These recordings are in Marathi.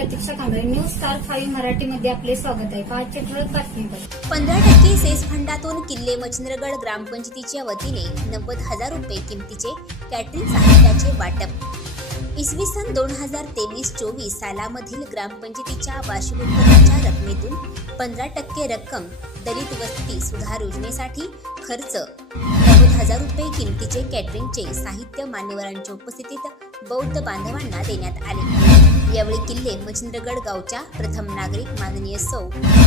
Pratiksha Kamble news star five मराठीमध्ये आपले स्वागत आहे. पाचशे ठळक बातमीपत्र पंधरा टक्के सेस फंडातून किल्ले मच्छिंद्रगड ग्रामपंचायतीच्या वतीने नव्वद हजार रुपये किमतीचे कॅटरिंग साहित्याचे वाटप. इसवी सन दोन हजार तेवीस चोवीस सालामधील ग्रामपंचायतीच्या वार्षिक उत्पन्नाच्या रकमेतून पंधरा टक्के रक्कम दलित वस्ती सुधार योजनेसाठी खर्च. नव्वद हजार रुपये किमतीचे कॅटरिंगचे साहित्य मान्यवरांच्या उपस्थितीत बौद्ध बांधवांना देण्यात आले. यावेळी किल्ले मच्छिंद्रगड गावच्या प्रथम नागरिक माननीय सौ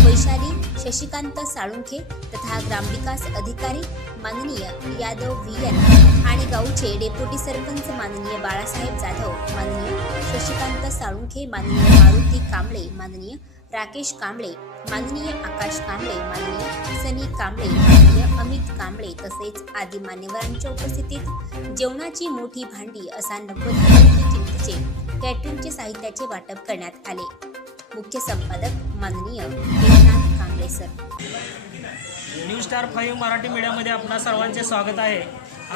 वैशाली शशिकांत साळुंखे तथा ग्रामविकास अधिकारी माननीय यादव व्ही एन आणि गावचे डेप्युटी सरपंच माननीय बाळासाहेब जाधव माननीय शशिकांत साळुंखे माननीय मारुती कांबळे माननीय राकेश कांबळे माननीय आकाश कांबळे माननीय सनी कांबळे माननीय अमित कांबळे तसेच आदी मान्यवरांच्या उपस्थितीत जेवणाची मोठी भांडी असा नव्वद हजार कॅटरिंगचे साहित्याचे वाटप करण्यात आले. मुख्य संपादक माननीय Eknath Kamble sir. New star five Marathi मीडियामध्ये आपणा सर्वांचे स्वागत आहे.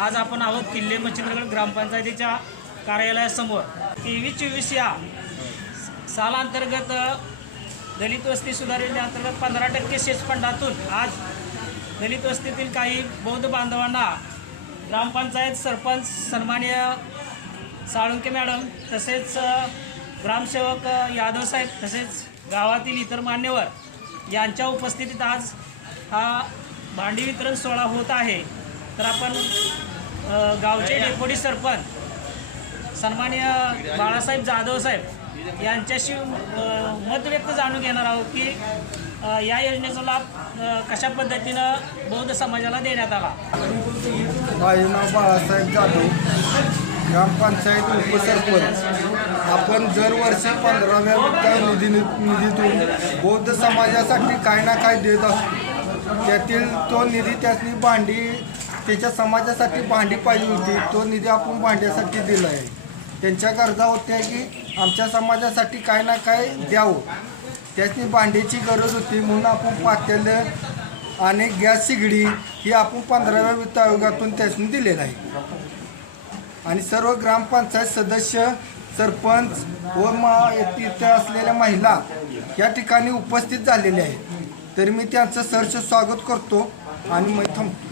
आज आपण आहोत किल्ले मच्छिंद्रगड ग्रामपंचायतीच्या कार्यालयासमोर. तेवीस चोवीस या सालांतर्गत दलित वस्ती सुधार पंधरा टक्के शेषफंडातून आज दलित वस्तीतील काही बौद्ध बांधवांना ग्रामपंचायत सरपंच सन्माननीय साळुंके मॅडम तसेच ग्रामसेवक यादव साहेब तसेच गावातील इतर मान्यवर यांच्या उपस्थितीत आज हा भांडी वितरण सोहळा होत आहे. तर आपण गावचे डेप्युटी सरपंच सन्माननीय बाळासाहेब जाधव साहेब यांच्याशी मत व्यक्त जाणून घेणार आहोत की या योजनेचा लाभ कशा पद्धतीनं बौद्ध समाजाला देण्यात आला? माझे नाव बाळासाहेब जाधव. ग्रामपंचायत उपसरपंच. आपण दरवर्षी पंधराव्या वित्त निधी निधीतून बौद्ध समाजासाठी काय ना काय देत असतो. त्यातील तो निधी त्यातली भांडी त्याच्या समाजासाठी भांडी पाहिजे होती. तो निधी आपण भांड्यासाठी दिला आहे. त्यांच्या गरजा होत्या की आमच्या समाजासाठी काय ना काय द्यावं. त्याची भांडीची गरज होती म्हणून आपण पातेलं आणि गॅस शिगडी ही आपण पंधराव्या वित्त आयोगातून त्यासनी दिलेलं आहे. आणि सर्व ग्रामपंचायत सदस्य सरपंच व मा तिथे असलेल्या महिला या ठिकाणी उपस्थित झालेल्या आहेत. तर मी त्यांचं सहर्ष स्वागत करतो आणि मी थांबतो.